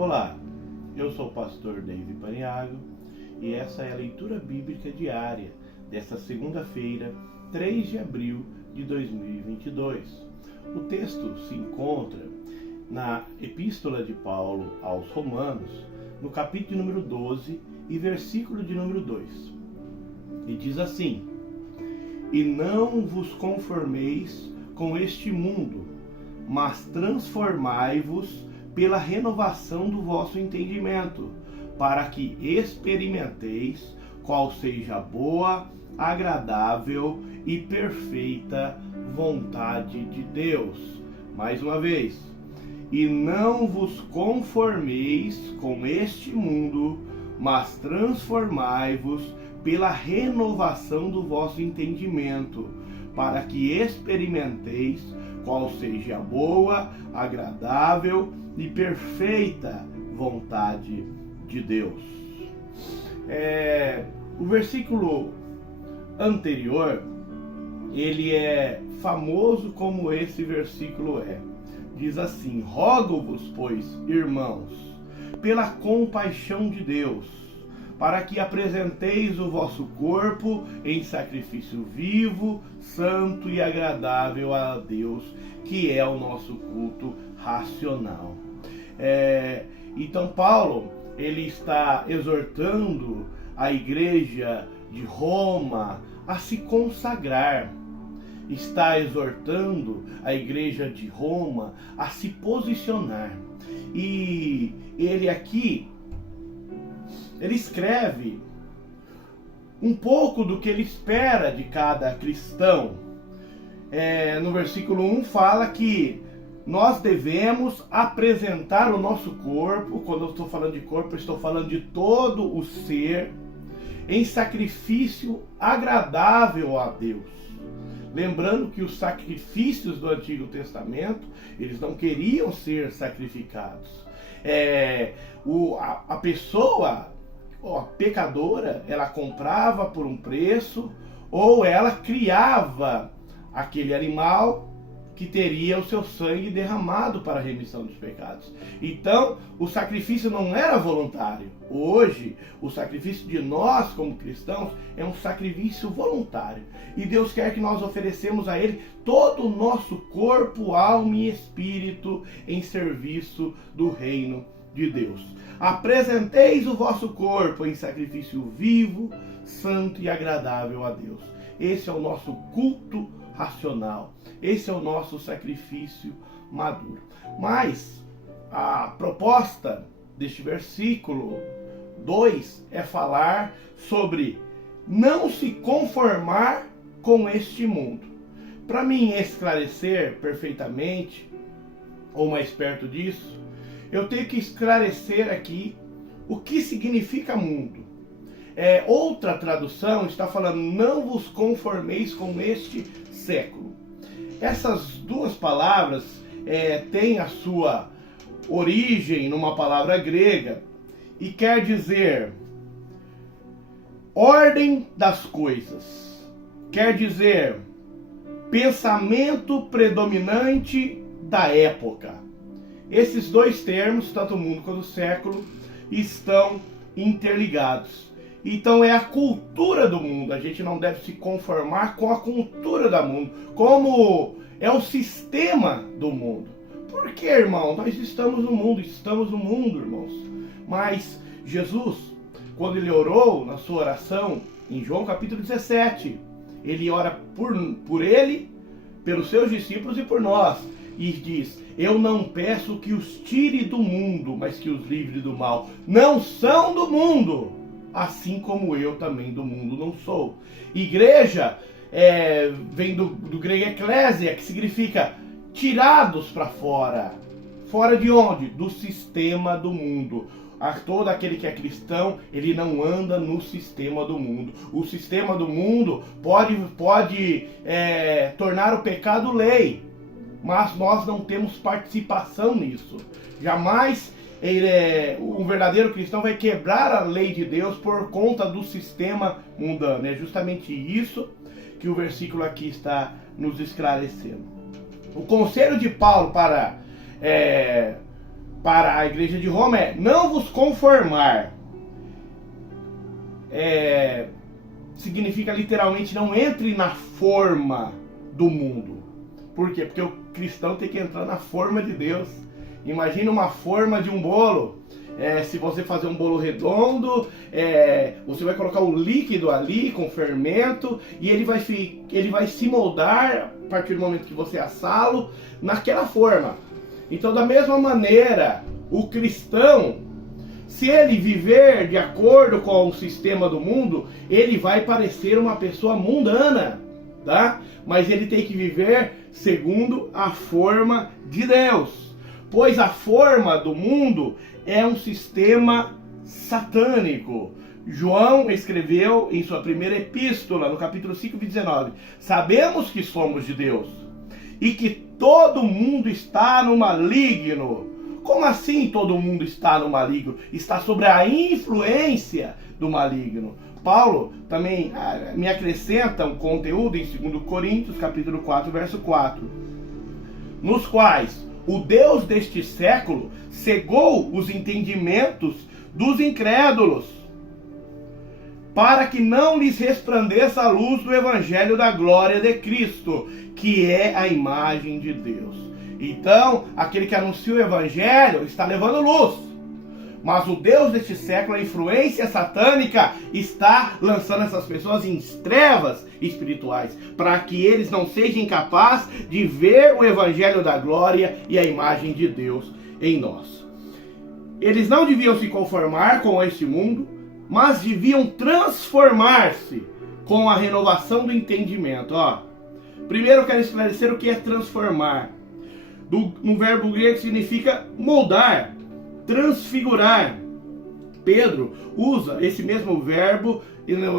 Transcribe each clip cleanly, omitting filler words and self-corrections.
Olá, eu sou o pastor David Paniago e essa é a leitura bíblica diária desta segunda-feira, 3 de abril de 2022. O texto se encontra na Epístola de Paulo aos Romanos, no capítulo número 12 e versículo de número 2. E diz assim: E não vos conformeis com este mundo, mas transformai-vos pela renovação do vosso entendimento, para que experimenteis qual seja a boa, agradável e perfeita vontade de Deus. Mais uma vez. E não vos conformeis com este mundo, mas transformai-vos pela renovação do vosso entendimento, para que experimenteis qual seja a boa, agradável e perfeita vontade de Deus. O versículo anterior, ele é famoso como esse versículo é. Diz assim: Rogo-vos, pois, irmãos, pela compaixão de Deus, para que apresenteis o vosso corpo em sacrifício vivo, santo e agradável a Deus, que é o nosso culto racional. Então Paulo, ele está exortando a igreja de Roma a se consagrar. Está exortando a igreja de Roma a se posicionar. E ele aqui, ele escreve um pouco do que ele espera de cada cristão. No versículo 1 fala que nós devemos apresentar o nosso corpo. Quando eu estou falando de corpo, eu estou falando de todo o ser, em sacrifício agradável a Deus. Lembrando que os sacrifícios do Antigo Testamento, eles não queriam ser sacrificados. A pessoa, a pecadora, ela comprava por um preço, ou ela criava aquele animal que teria o seu sangue derramado para a remissão dos pecados. Então, o sacrifício não era voluntário. Hoje, o sacrifício de nós como cristãos é um sacrifício voluntário. E Deus quer que nós oferecemos a Ele todo o nosso corpo, alma e espírito em serviço do reino de Deus. Apresenteis o vosso corpo em sacrifício vivo, santo e agradável a Deus. Esse é o nosso culto racional. Esse é o nosso sacrifício maduro. Mas a proposta deste versículo 2 é falar sobre não se conformar com este mundo. Para mim esclarecer perfeitamente, ou mais perto disso, eu tenho que esclarecer aqui o que significa mundo. Outra tradução está falando: não vos conformeis com este século. Essas duas palavras têm a sua origem numa palavra grega e quer dizer ordem das coisas, quer dizer pensamento predominante da época. Esses dois termos, tanto o mundo quanto o século, estão interligados. Então é a cultura do mundo. A gente não deve se conformar com a cultura do mundo, como é o sistema do mundo. Por que, irmão? Nós estamos no mundo, irmãos. Mas Jesus, quando ele orou na sua oração, em João capítulo 17, ele ora por ele, pelos seus discípulos e por nós. E diz: eu não peço que os tire do mundo, mas que os livre do mal. Não são do mundo, assim como eu também do mundo não sou. Igreja vem do grego eclésia, que significa tirados para fora. Fora de onde? Do sistema do mundo. Todo aquele que é cristão, ele não anda no sistema do mundo. O sistema do mundo pode tornar o pecado lei, mas nós não temos participação nisso. Jamais um verdadeiro cristão vai quebrar a lei de Deus por conta do sistema mundano. É justamente isso que o versículo aqui está nos esclarecendo. O conselho de Paulo para para a igreja de Roma é: não vos conformar. Significa literalmente não entre na forma do mundo. Por quê? Porque o cristão tem que entrar na forma de Deus. Imagina uma forma de um bolo. Se você fazer um bolo redondo, você vai colocar o líquido ali com fermento e ele vai se moldar a partir do momento que você assá-lo naquela forma. Então, da mesma maneira, o cristão, se ele viver de acordo com o sistema do mundo, ele vai parecer uma pessoa mundana, tá? Mas ele tem que viver segundo a forma de Deus, pois a forma do mundo é um sistema satânico. João escreveu em sua primeira epístola, no capítulo 5, 19: sabemos que somos de Deus e que todo mundo está no maligno. Como assim todo mundo está no maligno? Está sob a influência do maligno. Paulo também me acrescenta um conteúdo em 2 Coríntios, capítulo 4, verso 4. Nos quais o Deus deste século cegou os entendimentos dos incrédulos, para que não lhes resplandeça a luz do evangelho da glória de Cristo, que é a imagem de Deus. Então, aquele que anuncia o evangelho está levando luz. Mas o Deus deste século, a influência satânica, está lançando essas pessoas em trevas espirituais, para que eles não sejam capazes de ver o evangelho da glória e a imagem de Deus em nós. Eles não deviam se conformar com este mundo, mas deviam transformar-se com a renovação do entendimento. Primeiro eu quero esclarecer o que é transformar. No verbo grego significa moldar, transfigurar. Pedro usa esse mesmo verbo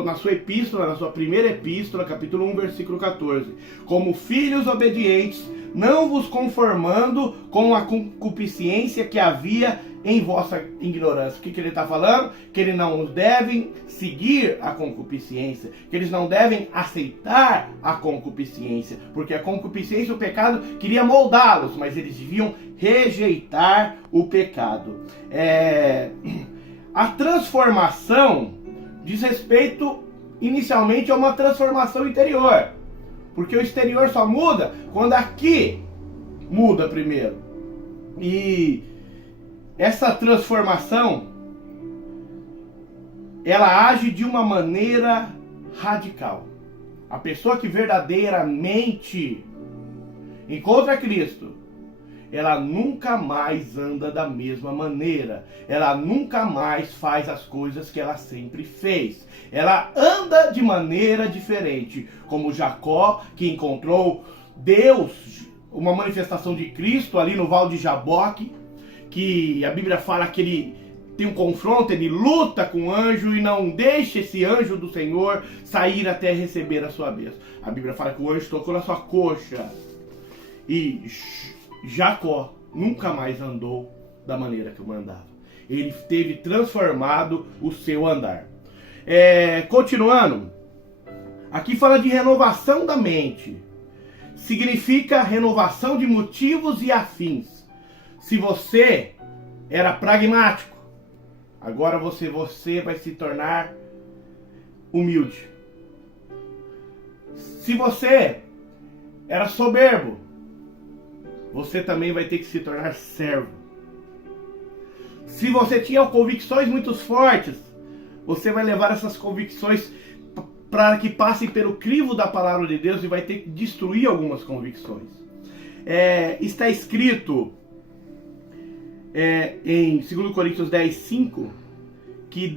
na sua epístola, na sua primeira epístola, capítulo 1, versículo 14. Como filhos obedientes, não vos conformando com a concupiscência que havia em vossa ignorância. O que ele está falando? Que eles não devem seguir a concupiscência, que eles não devem aceitar a concupiscência, porque a concupiscência, o pecado, queria moldá-los, mas eles deviam rejeitar o pecado. A transformação diz respeito inicialmente a uma transformação interior, porque o exterior só muda quando aqui muda primeiro. E essa transformação, ela age de uma maneira radical. A pessoa que verdadeiramente encontra Cristo, ela nunca mais anda da mesma maneira. Ela nunca mais faz as coisas que ela sempre fez. Ela anda de maneira diferente, como Jacó, que encontrou Deus, uma manifestação de Cristo ali no Vale de Jaboque, que a Bíblia fala que ele tem um confronto, ele luta com o anjo e não deixa esse anjo do Senhor sair até receber a sua bênção. A Bíblia fala que o anjo tocou na sua coxa. E Jacó nunca mais andou da maneira que eu andava. Ele teve transformado o seu andar. Continuando, aqui fala de renovação da mente. Significa renovação de motivos e afins. Se você era pragmático, agora você vai se tornar humilde. Se você era soberbo, você também vai ter que se tornar servo. Se você tinha convicções muito fortes, você vai levar essas convicções para que passem pelo crivo da palavra de Deus e vai ter que destruir algumas convicções. Está escrito em 2 Coríntios 10, 5, que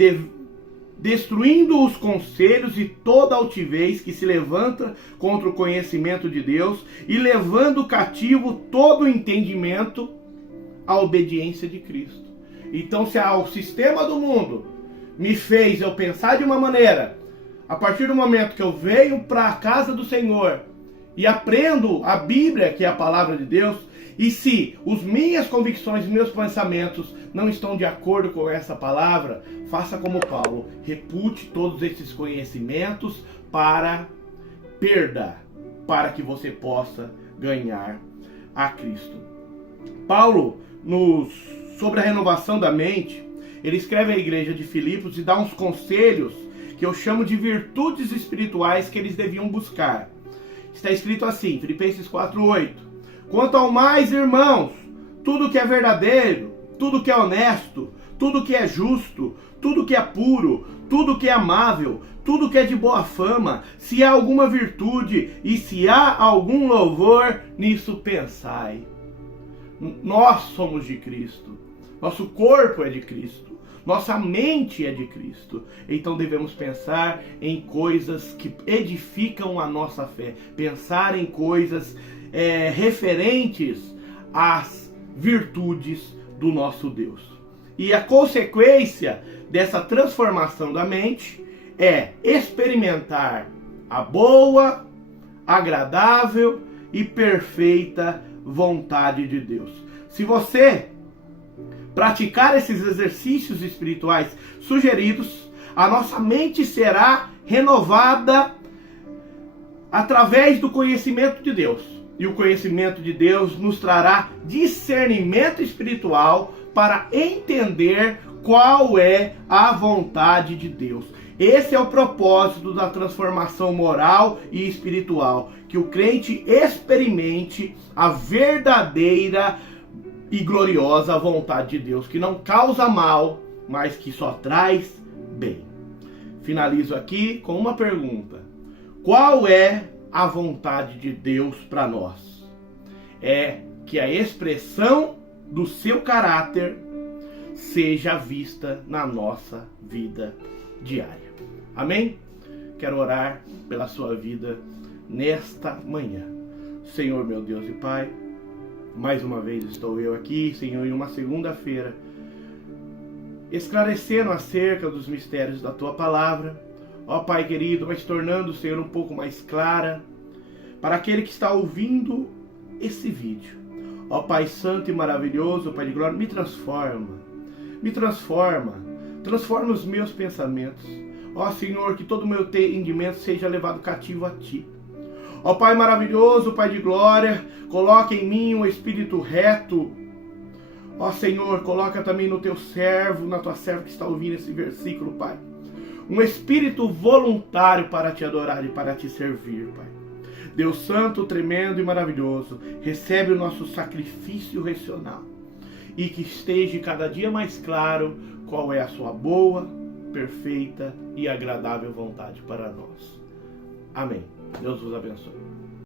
destruindo os conselhos e toda altivez que se levanta contra o conhecimento de Deus e levando cativo todo o entendimento à obediência de Cristo. Então, se o sistema do mundo me fez eu pensar de uma maneira, a partir do momento que eu venho para a casa do Senhor e aprendo a Bíblia, que é a palavra de Deus, e se as minhas convicções e meus pensamentos não estão de acordo com essa palavra, faça como Paulo, repute todos esses conhecimentos para perda, para que você possa ganhar a Cristo. Paulo, nos sobre a renovação da mente, ele escreve à igreja de Filipos e dá uns conselhos que eu chamo de virtudes espirituais que eles deviam buscar. Está escrito assim, Filipenses 4:8. Quanto ao mais, irmãos, tudo que é verdadeiro, tudo que é honesto, tudo que é justo, tudo que é puro, tudo que é amável, tudo que é de boa fama, se há alguma virtude e se há algum louvor, nisso pensai. Nós somos de Cristo, nosso corpo é de Cristo, nossa mente é de Cristo, então devemos pensar em coisas que edificam a nossa fé, pensar em coisas referentes às virtudes do nosso Deus. E a consequência dessa transformação da mente é experimentar a boa, agradável e perfeita vontade de Deus. Se você praticar esses exercícios espirituais sugeridos, a nossa mente será renovada através do conhecimento de Deus. E o conhecimento de Deus nos trará discernimento espiritual para entender qual é a vontade de Deus. Esse é o propósito da transformação moral e espiritual, que o crente experimente a verdadeira e gloriosa vontade de Deus, que não causa mal, mas que só traz bem. Finalizo aqui com uma pergunta: qual é a vontade de Deus para nós? É que a expressão do seu caráter seja vista na nossa vida diária. Amém? Quero orar pela sua vida nesta manhã. Senhor, meu Deus e Pai, mais uma vez estou eu aqui, Senhor, em uma segunda-feira, esclarecendo acerca dos mistérios da Tua Palavra. Ó Pai querido, vai se tornando, Senhor, um pouco mais clara para aquele que está ouvindo esse vídeo. Ó Pai Santo e maravilhoso, Pai de glória, me transforma, transforma os meus pensamentos. Ó Senhor, que todo o meu entendimento seja levado cativo a Ti. Ó Pai maravilhoso, Pai de glória, coloca em mim um espírito reto. Ó Senhor, coloca também no Teu servo, na Tua serva que está ouvindo esse versículo, Pai, um espírito voluntário para Te adorar e para Te servir, Pai. Deus Santo, tremendo e maravilhoso, recebe o nosso sacrifício racional e que esteja cada dia mais claro qual é a Sua boa, perfeita e agradável vontade para nós. Amém. Deus vos abençoe.